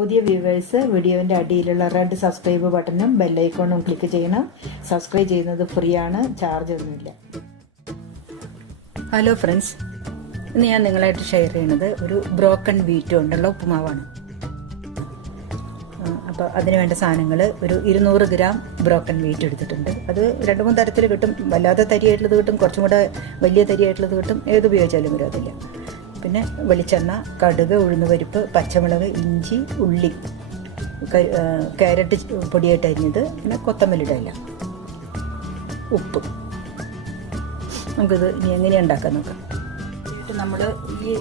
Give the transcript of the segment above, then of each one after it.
പുതിയ വ്യൂവേഴ്സ് വീഡിയോൻ്റെ അടിയിലുള്ള റെഡ് സബ്സ്ക്രൈബ് ബട്ടണും ബെല്ലൈക്കോണും ക്ലിക്ക് ചെയ്യണം. സബ്സ്ക്രൈബ് ചെയ്യുന്നത് ഫ്രീ ആണ്, ചാർജ് ഒന്നുമില്ല. ഹലോ ഫ്രണ്ട്സ്, ഇന്ന് ഞാൻ നിങ്ങളായിട്ട് ഷെയർ ചെയ്യുന്നത് ഒരു ബ്രോക്കൺ വീറ്റ് കൊണ്ടുള്ള ഉപ്പുമാവാണ്. അപ്പോൾ അതിന് വേണ്ട സാധനങ്ങൾ ഒരു 200 ഗ്രാം ബ്രോക്കൺ വീറ്റ് എടുത്തിട്ടുണ്ട്. അത് 2-3 തരത്തിൽ കിട്ടും. വല്ലാതെ തരിയായിട്ടുള്ളത് കിട്ടും, കുറച്ചും കൂടെ വലിയ തരിയായിട്ടുള്ളത് കിട്ടും. ഏത് ഉപയോഗിച്ചാലും വരും അതില്ല. പിന്നെ വെളിച്ചെണ്ണ, കടുക്, ഉഴുന്നുപരിപ്പ്, പച്ചമുളക്, ഇഞ്ചി, ഉള്ളി, ക്യാരറ്റ് പൊടിയായിട്ട് അരിഞ്ഞത്, പിന്നെ കൊത്തമല്ലിയുടെ ഇല, ഉപ്പ്. നമുക്കിത് ഇനി എങ്ങനെയാണ് ഉണ്ടാക്കാൻ നോക്കാം. നമ്മൾ ഈ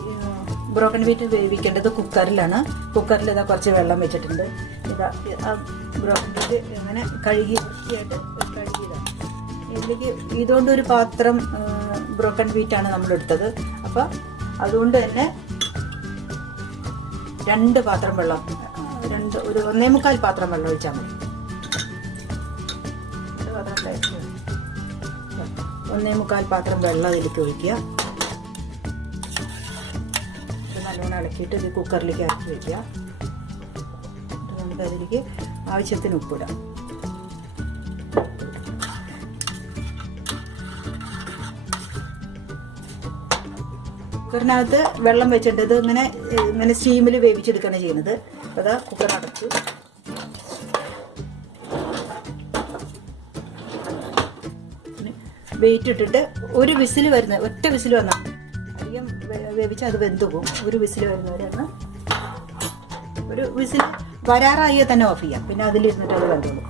ബ്രോക്കൺ വീറ്റ് വേവിക്കേണ്ടത് കുക്കറിലാണ്. കുക്കറിൽ ഇതാ കുറച്ച് വെള്ളം വെച്ചിട്ടുണ്ട്. ഇതാ ബ്രോക്കൺ വീറ്റ് അങ്ങനെ കഴുകി വൃത്തിയായിട്ട് കഴുകിയതാണ്. ഇതിലേക്ക് ഇതുകൊണ്ടൊരു പാത്രം ബ്രോക്കൺ വീറ്റാണ് നമ്മളെടുത്തത്. അപ്പോൾ അതുകൊണ്ട് തന്നെ 2 പാത്രം വെള്ളം, ഒരു 1.25 പാത്രം വെള്ളം ഒഴിച്ചാൽ മതി. 1.25 പാത്രം വെള്ളം അതിലേക്ക് ഒഴിക്കുക. നല്ലോണം ഇളക്കിയിട്ട് ഇത് കുക്കറിലേക്ക് ഇറക്കി വയ്ക്കുക. നമുക്ക് അതിലേക്ക് ആവശ്യത്തിന് ഉപ്പിടാം. കുക്കറിനകത്ത് വെള്ളം വെച്ചിട്ട് ഇത് ഇങ്ങനെ സ്റ്റീമിൽ വേവിച്ചെടുക്കുകയാണ് ചെയ്യുന്നത്. അപ്പോൾ അതാ കുക്കർ അടച്ചു. വെയിറ്റ് ഇട്ടിട്ട് ഒരു വിസിൽ വരുന്ന ഒറ്റ വിസിൽ വന്നാൽ അധികം വേവിച്ച് അത് വെന്ത് പോകും. ഒരു വിസിൽ വരുന്നവരെന്ന് ഒരു വിസിൽ വരാറായി തന്നെ ഓഫ് ചെയ്യാം. പിന്നെ അതിലിരുന്നിട്ട് അത് വെന്തോളും.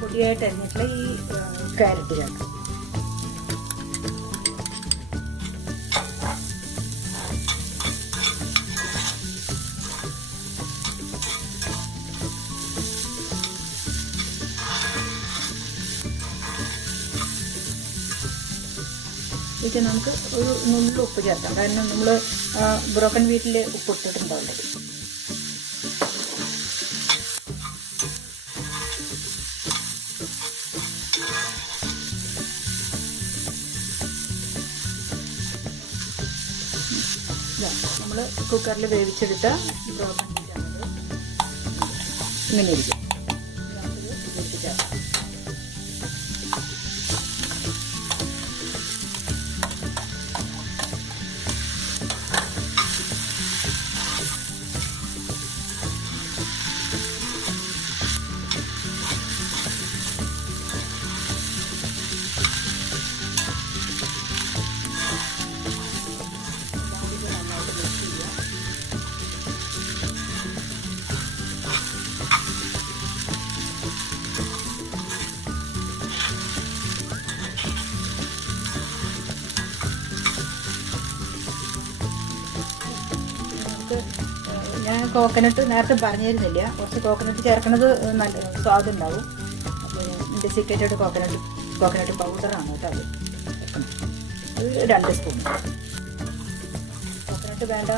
പൊടിയായിട്ട് അരിഞ്ഞിട്ടുള്ള ഈ ക്യാരറ്റ് ചേർക്കാം. ഇതിൽ നമുക്ക് ഒരു നുള്ളു ഉപ്പ് ചേർക്കാം. കാരണം നമ്മൾ ബ്രോക്കൺ വീറ്റിൽ ഉപ്പ് ഇട്ടിട്ടുണ്ടാവില്ല. നമ്മൾ കുക്കറിൽ വേവിച്ചെടുത്ത ബ്രോക്കൺ വീറ്റാണത്. ഇങ്ങനെ ഇരിക്കും. നമുക്കിത് ഇതിലേക്ക് ചേർക്കാം. ഞാൻ കോക്കനട്ട് നേരത്തെ പറഞ്ഞിരുന്നില്ല. കുറച്ച് കോക്കനട്ട് ചേർക്കുന്നത് നല്ല സ്വാദുണ്ടാവും. അപ്പോൾ ഡെസിക്കേറ്റഡ് കോക്കനട്ട് പൗഡറാണ് കേട്ടോ. അത് 2 സ്പൂൺ. കോക്കനട്ട് വേണ്ട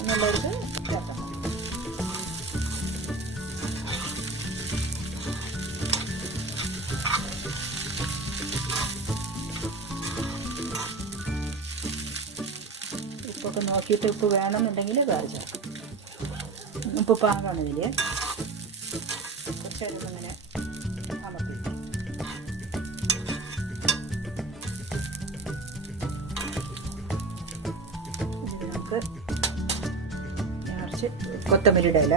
എന്നുള്ളവർക്ക് ചേർക്കാം. ഉപ്പൊക്കെ നോക്കിയിട്ട് ഉപ്പ് വേണമെന്നുണ്ടെങ്കിൽ വേറെ ചേർക്കാം. ഉപ്പ് പാകമാണ് ഇതിൽ. കുറച്ചേരം അങ്ങനെ അമർത്തി ഇതിൽ നമുക്ക് കുറച്ച് കൊത്തമല്ലിയുടെ ഇല,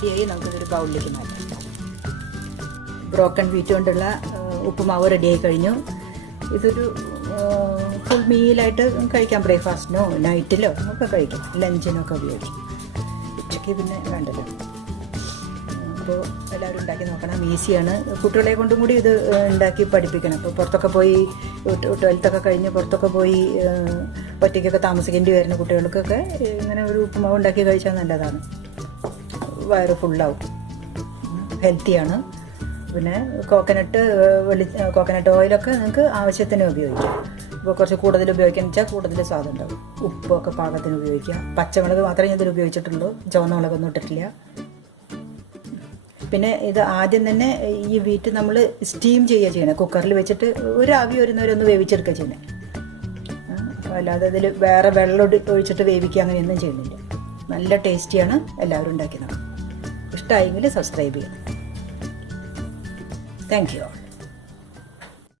റെഡിയായി. നമുക്കിതൊരു ബൗളിലേക്ക് മാറ്റാം. ബ്രോക്കൺ വീറ്റ് കൊണ്ടുള്ള ഉപ്പുമാവ് റെഡിയായി കഴിഞ്ഞു. ഇതൊരു ഫുൾ മീലായിട്ട് കഴിക്കാം. ബ്രേക്ക്ഫാസ്റ്റിനോ നൈറ്റിലോ ഒക്കെ കഴിക്കാം, ലഞ്ചിനൊക്കെ ഉപയോഗിക്കാം. ഉച്ചയ്ക്ക് പിന്നെ വേണ്ടല്ലോ. അപ്പോൾ എല്ലാവരും ഉണ്ടാക്കി നോക്കണം. ഈസിയാണ്. കുട്ടികളെ കൊണ്ടും കൂടി ഇത് ഉണ്ടാക്കി പഠിപ്പിക്കണം. ഇപ്പോൾ പുറത്തൊക്കെ പോയി 12th കഴിഞ്ഞ് പുറത്തൊക്കെ പോയി ഒറ്റയ്ക്കൊക്കെ താമസിക്കേണ്ടി വരുന്ന കുട്ടികൾക്കൊക്കെ ഇങ്ങനെ ഒരു ഉപ്പുമാവ് ഉണ്ടാക്കി കഴിച്ചാൽ നല്ലതാണ്. വയറ് ഫുള്ളാവും, ഹെൽത്തിയാണ്. പിന്നെ കോക്കനട്ട് ഓയിലൊക്കെ നിങ്ങൾക്ക് ആവശ്യത്തിന് ഉപയോഗിക്കാം. ഇപ്പോൾ കുറച്ച് കൂടുതൽ ഉപയോഗിക്കാന്ന് വെച്ചാൽ കൂടുതൽ സ്വാദം ഉണ്ടാവും. ഉപ്പൊക്കെ പാകത്തിന് ഉപയോഗിക്കുക. പച്ചമുളക് മാത്രമേ ഇതിൽ ഉപയോഗിച്ചിട്ടുള്ളൂ, ചുവന്ന മുളകൊന്നും ഇട്ടിട്ടില്ല. പിന്നെ ഇത് ആദ്യം തന്നെ ഈ വീറ്റ് നമ്മൾ സ്റ്റീം ചെയ്യുക ചെയ്യണം. കുക്കറിൽ വെച്ചിട്ട് ഒരു ആവി വരുന്നവരൊന്ന് വേവിച്ചെടുക്കുക ചെയ്യണേ. അല്ലാതെ ഇതിൽ വേറെ വെള്ളം ഒഴിച്ചിട്ട് വേവിക്കുക അങ്ങനെയൊന്നും ചെയ്യുന്നില്ല. നല്ല ടേസ്റ്റിയാണ്. എല്ലാവരും ഉണ്ടാക്കി നോക്കാം. ഇഷ്ടമായെങ്കിൽ സബ്സ്ക്രൈബ് ചെയ്യണം. Thank you all.